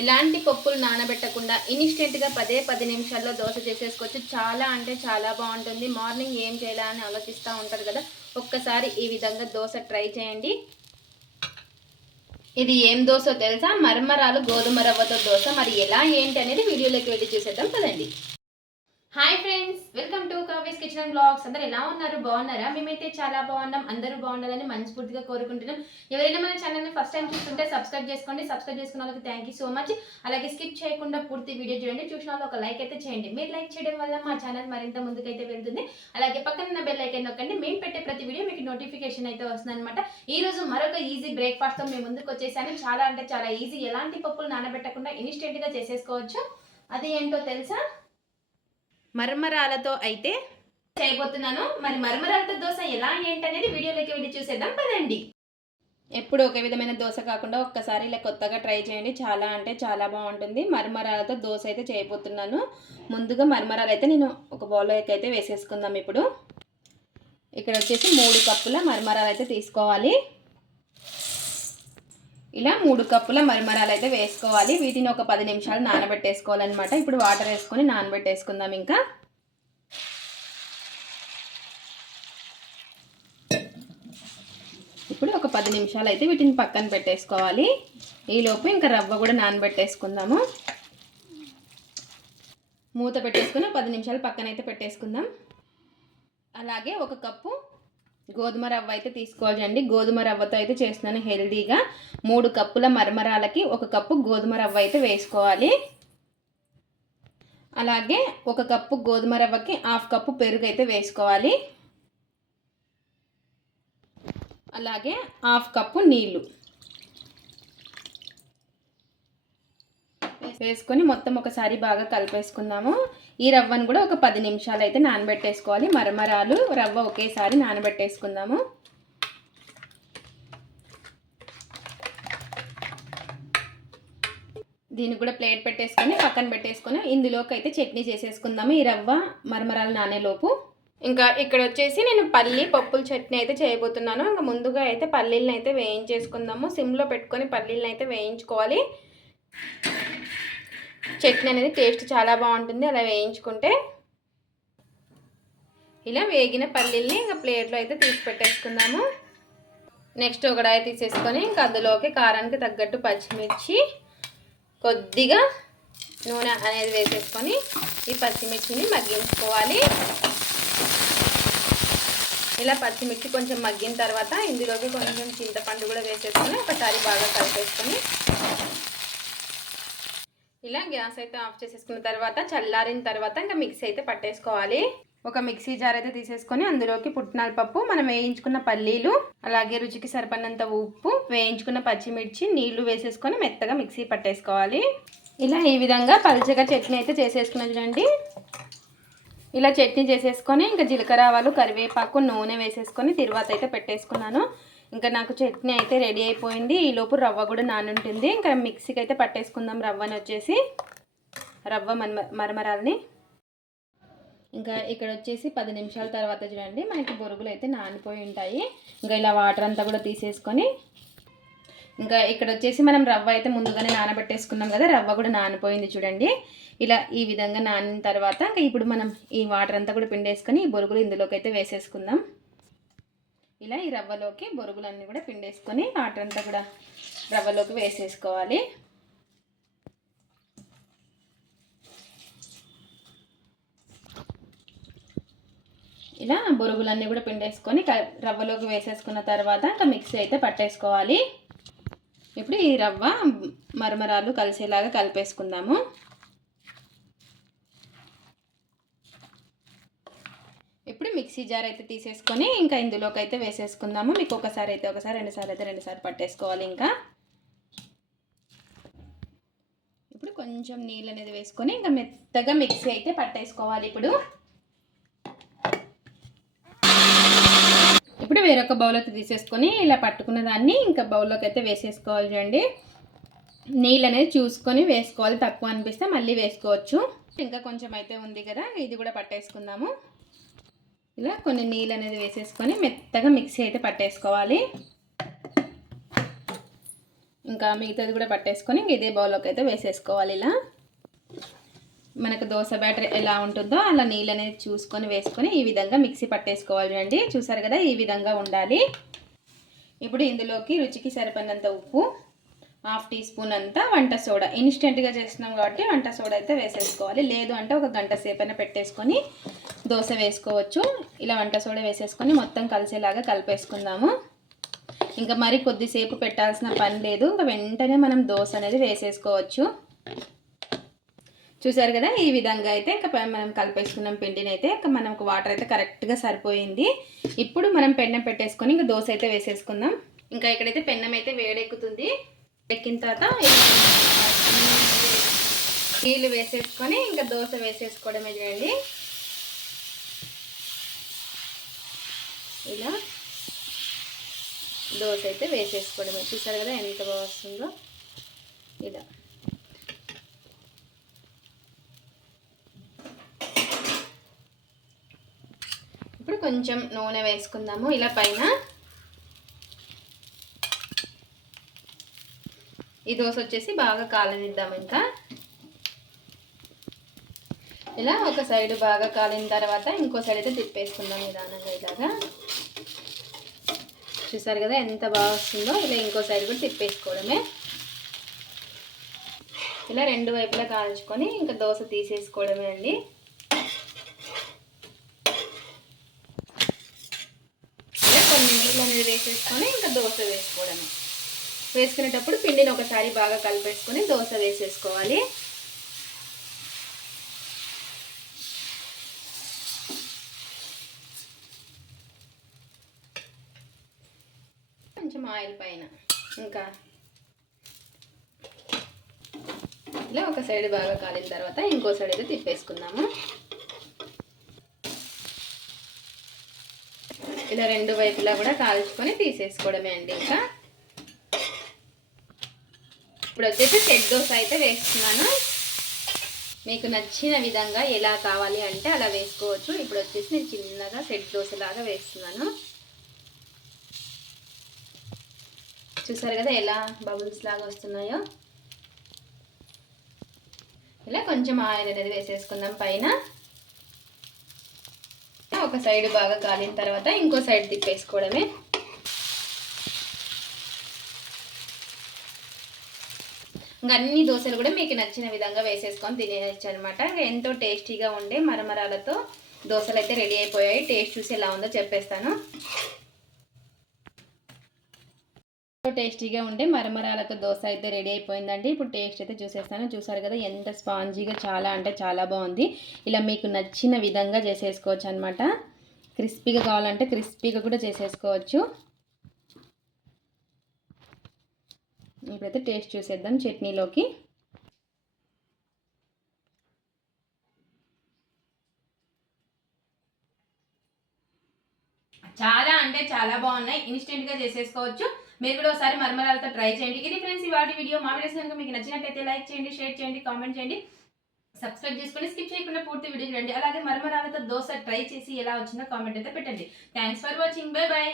ఎలాంటి పప్పులు నానబెట్టకుండా ఇన్స్టెంట్గా పదే పది నిమిషాల్లో దోశ చేసేసుకోవచ్చు. చాలా అంటే చాలా బాగుంటుంది. మార్నింగ్ ఏం చేయాలని ఆలోచిస్తూ ఉంటారు కదా ఒక్కసారి ఈ విధంగా దోశ ట్రై చేయండి. ఇది ఏం దోశ తెలుసా? మర్మరాలు గోధుమ రవ్వతో దోశ. మరి ఎలా ఏంటి అనేది వీడియోలోకి వెళ్ళి చూసేద్దాం. కదండి hi friends welcome to Kavya's kitchen blogs అందరు ఎలా ఉన్నారు? బాగున్నారా? మేమైతే చాలా బాగున్నాం. అందరూ బాగుండాలని మనస్ఫూర్తిగా కోరుకుంటున్నాం. ఎవరైనా మన ఛానల్ని ఫస్ట్ టైం చూస్తుంటే సబ్స్క్రైబ్ చేసుకోండి. సబ్స్క్రైబ్ చేసుకున్న వాళ్ళకి థ్యాంక్ యూ సో మచ్ అలాగే స్కిప్ చేయకుండా పూర్తి వీడియో చూడండి. చూసిన వాళ్ళు ఒక లైక్ అయితే చేయండి. మీరు లైక్ చేయడం వల్ల మా ఛానల్ మరింత ముందుకైతే వెళ్తుంది. అలాగే పక్కన ఉన్న బెల్ ఐకన్ నొక్కండి. మేము పెట్టే ప్రతి వీడియో మీకు నోటిఫికేషన్ అయితే వస్తుంది అనమాట ఈ రోజు మరొక ఈజీ బ్రేక్ఫాస్ట్తో మేము ముందుకు వచ్చేసాను చాలా అంటే చాలా ఈజీ ఎలాంటి పప్పులు నానబెట్టకుండా ఇన్స్టెంట్గా చేసేసుకోవచ్చు. అది ఏంటో తెలుసా? మర్మరాలతో అయితే చేయబోతున్నాను. మరి మర్మరాలతో దోశ ఎలా ఏంటనేది వీడియోలోకి వెళ్ళి చూసేద్దాం పదండి. ఎప్పుడు ఒకే విధమైన దోశ కాకుండా ఒక్కసారి ఇలా కొత్తగా ట్రై చేయండి. చాలా అంటే చాలా బాగుంటుంది. మర్మరాలతో దోశ అయితే చేయబోతున్నాను. ముందుగా మర్మరాలు అయితే నేను ఒక బౌల్లోకి అయితే వేసేసుకుందాం ఇప్పుడు. ఇక్కడ వచ్చేసి మూడు కప్పుల మర్మరాలు అయితే తీసుకోవాలి. ఇలా మూడు కప్పుల మరమరాలు అయితే వేసుకోవాలి. వీటిని ఒక పది నిమిషాలు నానబెట్టేసుకోవాలన్నమాట. ఇప్పుడు వాటర్ వేసుకొని నానబెట్టేసుకుందాం ఇంకా. ఇప్పుడు ఒక పది నిమిషాలు అయితే వీటిని పక్కన పెట్టేసుకోవాలి. ఈలోపు ఇంకా రవ్వ కూడా నానబెట్టేసుకుందాము. మూత పెట్టేసుకుని పది నిమిషాలు పక్కన అయితే పెట్టేసుకుందాం. అలాగే ఒక కప్పు గోధుమ రవ్వ అయితే తీసుకోవాలండి. గోధుమ రవ్వతో అయితే చేస్తున్నాను హెల్దీగా. మూడు కప్పుల మరమరాలకి ఒక కప్పు గోధుమ రవ్వ అయితే వేసుకోవాలి. అలాగే ఒక కప్పు గోధుమ రవ్వకి హాఫ్ కప్పు పెరుగు అయితే వేసుకోవాలి. అలాగే హాఫ్ కప్పు నీళ్ళు వేసుకొని మొత్తం ఒకసారి బాగా కలిపేసుకుందాము. ఈ రవ్వను కూడా ఒక పది నిమిషాలు అయితే నానబెట్టేసుకోవాలి. మరమరాలు రవ్వ ఒకేసారి నానబెట్టేసుకుందాము. దీన్ని కూడా ప్లేట్ పెట్టేసుకొని పక్కన పెట్టేసుకొని ఇందులోకి అయితే చట్నీ చేసేసుకుందాము ఈ రవ్వ మరమరాలు నానేలోపు ఇంకా ఇక్కడ వచ్చేసి నేను పల్లి పప్పుల చట్నీ అయితే చేయబోతున్నాను. ఇంకా ముందుగా అయితే పల్లీలను అయితే వేయించేసుకుందాము. సిమ్లో పెట్టుకొని పల్లీలను అయితే వేయించుకోవాలి. చట్నీ అనేది టేస్ట్ చాలా బాగుంటుంది. అలా వేయించుకుంటే ఇలా వేగిన పల్లీల్ని ఇంకా ప్లేట్లో అయితే తీసి పెట్టేసుకుందాము నెక్స్ట్ ఒక తీసేసుకొని ఇంకా అందులోకి కారానికి తగ్గట్టు పచ్చిమిర్చి కొద్దిగా నూనె అనేది వేసేసుకొని ఈ పచ్చిమిర్చిని మగ్గించుకోవాలి. ఇలా పచ్చిమిర్చి కొంచెం మగ్గిన తర్వాత ఇందులోకి కొంచెం చింతపండు కూడా వేసేసుకొని ఒకసారి బాగా కలిపేసుకొని ఇలా గ్యాస్ అయితే ఆఫ్ చేసేసుకున్న తర్వాత చల్లారిన తర్వాత ఇంకా మిక్సీ అయితే పట్టేసుకోవాలి. ఒక మిక్సీ జార్ అయితే తీసేసుకొని అందులోకి పుట్నాల పప్పు మనం వేయించుకున్న పల్లీలు అలాగే రుచికి సరిపడినంత ఉప్పు వేయించుకున్న పచ్చిమిర్చి నీళ్ళు వేసేసుకొని మెత్తగా మిక్సీ పట్టేసుకోవాలి. ఇలా ఈ విధంగా పల్చగా చట్నీ అయితే చేసేసుకున్న చూడండి. ఇలా చట్నీ చేసేసుకొని ఇంకా జీలకర్ర ఆవాలు కరివేపాకు నూనె వేసేసుకొని తిరువాత అయితే పెట్టేసుకున్నాను. ఇంకా నాకు చట్నీ అయితే రెడీ అయిపోయింది. ఈ లోపు రవ్వ కూడా నానుంటుంది. ఇంకా మిక్సీకి అయితే పట్టేసుకుందాం రవ్వని వచ్చేసి. రవ్వ మరమ మరమరాలని. ఇంకా ఇక్కడ వచ్చేసి పది నిమిషాల తర్వాత చూడండి. మనకి బొరుగులు అయితే నానిపోయి ఉంటాయి. ఇంకా ఇలా వాటర్ అంతా కూడా తీసేసుకొని. ఇంకా ఇక్కడ వచ్చేసి మనం రవ్వ అయితే ముందుగానే నానబెట్టేసుకున్నాం కదా రవ్వ కూడా నానిపోయింది చూడండి. ఇలా ఈ విధంగా నానిన తర్వాత ఇంకా ఇప్పుడు మనం ఈ వాటర్ అంతా కూడా పిండేసుకొని ఈ బొరుగులు ఇందులోకి అయితే వేసేసుకుందాం. ఇలా ఈ రవ్వలోకి బొరుగులన్నీ కూడా పిండేసుకొని వాటర్ అంతా కూడా రవ్వలోకి వేసేసుకోవాలి. ఇలా బొరుగులన్నీ కూడా పిండేసుకొని రవ్వలోకి వేసేసుకున్న తర్వాత ఇంకా మిక్సీ అయితే పట్టేసుకోవాలి. ఇప్పుడు ఈ రవ్వ మరమరాలు కలిసేలాగా కలిపేసుకుందాము. ఇప్పుడు మిక్సీ జార్ అయితే తీసేసుకొని ఇంకా ఇందులోకి అయితే వేసేసుకుందాము. మీకు ఒకసారి అయితే ఒకసారి రెండుసార్లు అయితే రెండుసార్లు పట్టేసుకోవాలి ఇంకా. ఇప్పుడు కొంచెం నీళ్ళు అనేది వేసుకొని ఇంకా మెత్తగా మిక్సీ అయితే పట్టేసుకోవాలి ఇప్పుడు. ఇప్పుడు వేరొక బౌల్ అయితే తీసేసుకొని ఇలా పట్టుకున్న దాన్ని ఇంకా బౌల్లోకి అయితే వేసేసుకోవాలి చూడండి. నీళ్ళు అనేది చూసుకొని వేసుకోవాలి. తక్కువ అనిపిస్తే మళ్ళీ వేసుకోవచ్చు. ఇంకా కొంచెం అయితే ఉంది కదా ఇది కూడా పట్టేసుకుందాము. ఇలా కొన్ని నీళ్ళు అనేది వేసేసుకొని మెత్తగా మిక్సీ అయితే పట్టేసుకోవాలి. ఇంకా మిగతాది కూడా పట్టేసుకొని ఇదే బౌల్లోకి అయితే వేసేసుకోవాలి ఇలా. మనకు దోశ బ్యాటర్ ఎలా ఉంటుందో అలా నీళ్ళు అనేది చూసుకొని వేసుకొని ఈ విధంగా మిక్సీ పట్టేసుకోవాలి అండి. చూసారు కదా ఈ విధంగా ఉండాలి. ఇప్పుడు ఇందులోకి రుచికి సరిపడినంత ఉప్పు హాఫ్ టీ స్పూన్ అంతా వంట సోడా. ఇన్స్టెంట్గా చేస్తున్నాం కాబట్టి వంట సోడా అయితే వేసేసుకోవాలి. లేదు అంటే ఒక గంట సేపైనా పెట్టేసుకొని దోశ వేసుకోవచ్చు. ఇలా వంట సోడా వేసేసుకొని మొత్తం కలిసేలాగా కలిపేసుకుందాము. ఇంకా మరి కొద్దిసేపు పెట్టాల్సిన పని లేదు. ఇంకా వెంటనే మనం దోశ అనేది వేసేసుకోవచ్చు. చూసారు కదా? ఈ విధంగా అయితే ఇంకా మనం కలిపేసుకున్నాం పిండిని అయితే. ఇంకా మనకు వాటర్ అయితే కరెక్ట్గా సరిపోయింది. ఇప్పుడు మనం పెన్నం పెట్టేసుకొని ఇంకా దోశ అయితే వేసేసుకుందాం. ఇంకా ఇక్కడైతే పెన్నం అయితే వేడెక్కుతుంది. ఎక్కిన తర్వాత నీళ్ళు వేసేసుకొని ఇంకా దోశ వేసేసుకోవడమే చేయండి. ఇలా దోశ అయితే వేసేసుకోవడమే. చూసారు కదా ఎంత బాగా వస్తుందో? ఇలా. ఇప్పుడు కొంచెం నూనె వేసుకుందాము. ఇలా పైన ఈ దోశ వచ్చేసి బాగా కాలనిద్దాం ఇంకా. ఇలా ఒక సైడ్ బాగా కాలిన తర్వాత ఇంకో సైడ్ అయితే తిప్పేసుకుందాం నిదానంగా ఇలాగా. చూసారు కదా ఎంత బాగా వస్తుందో? ఇలా ఇంకో సైడ్ కూడా తిప్పేసుకోవడమే. ఇలా రెండు వైపులా కాల్చుకొని ఇంకా దోశ తీసేసుకోవడమే అండి. ఇలా కొన్ని నీళ్ళు అనేది వేసేసుకొని ఇంకా దోశ వేసుకోవడమే. వేసుకునేటప్పుడు పిండిని ఒకసారి బాగా కలిపేసుకొని దోశ వేసేసుకోవాలి. కొంచెం ఆయిల్ పైన ఇంకా ఇలా ఒక సైడ్ బాగా కాలిన తర్వాత ఇంకో సైడ్ అయితే తిప్పేసుకుందాము. ఇలా రెండు వైపులా కూడా కాల్చుకొని తీసేసుకోవడమే అండి ఇంకా. ఇప్పుడు వచ్చేసి సెట్ దోశ అయితే వేస్తున్నాను. మీకు నచ్చిన విధంగా ఎలా కావాలి అంటే అలా వేసుకోవచ్చు. ఇప్పుడు వచ్చేసి నేను చిన్నగా సెట్ దోశలాగా వేస్తున్నాను. చూసారు కదా ఎలా బబుల్స్ లాగా వస్తున్నాయో? ఇలా కొంచెం ఆయిల్ అనేది వేసేసుకుందాం పైన. ఒక సైడ్ బాగా కాలిన తర్వాత ఇంకో సైడ్ తిప్పేసుకోవడమే. ఇంకా అన్ని దోశలు కూడా మీకు నచ్చిన విధంగా వేసేసుకొని తినేయచ్చు అనమాట ఎంతో టేస్టీగా ఉండే మరమరాలతో దోశలు అయితే రెడీ అయిపోయాయి. టేస్ట్ చూసి ఎలా ఉందో చెప్పేస్తాను. టేస్టీగా ఉండే మరమరాలతో దోశ అయితే రెడీ అయిపోయిందండి. ఇప్పుడు టేస్ట్ అయితే చూసేస్తాను. చూసారు కదా ఎంత స్పాంజీగా చాలా అంటే చాలా బాగుంది. ఇలా మీకు నచ్చిన విధంగా చేసేసుకోవచ్చు అనమాట క్రిస్పీగా కావాలంటే క్రిస్పీగా కూడా చేసేసుకోవచ్చు. ఇప్పుడైతే టేస్ట్ చూసేద్దాం చట్నీలోకి. చాలా అంటే చాలా బాగున్నాయి. ఇన్స్టెంట్గా చేసేసుకోవచ్చు. మీరు కూడా ఒకసారి మరమరాలతో ట్రై చేయండి. ఇది ఫ్రెండ్స్ ఇవాటి వీడియో మా వీడియోస్ కనుక మీకు నచ్చినట్టయితే లైక్ చేయండి షేర్ చేయండి కామెంట్ చేయండి. సబ్స్క్రైబ్ చేసుకొని స్కిప్ చేయకుండా పూర్తి వీడియో చూడండి. అలాగే మరమరాలతో దోశ ట్రై చేసి ఎలా వచ్చిందో కామెంట్ అయితే పెట్టండి. Thanks for watching bye bye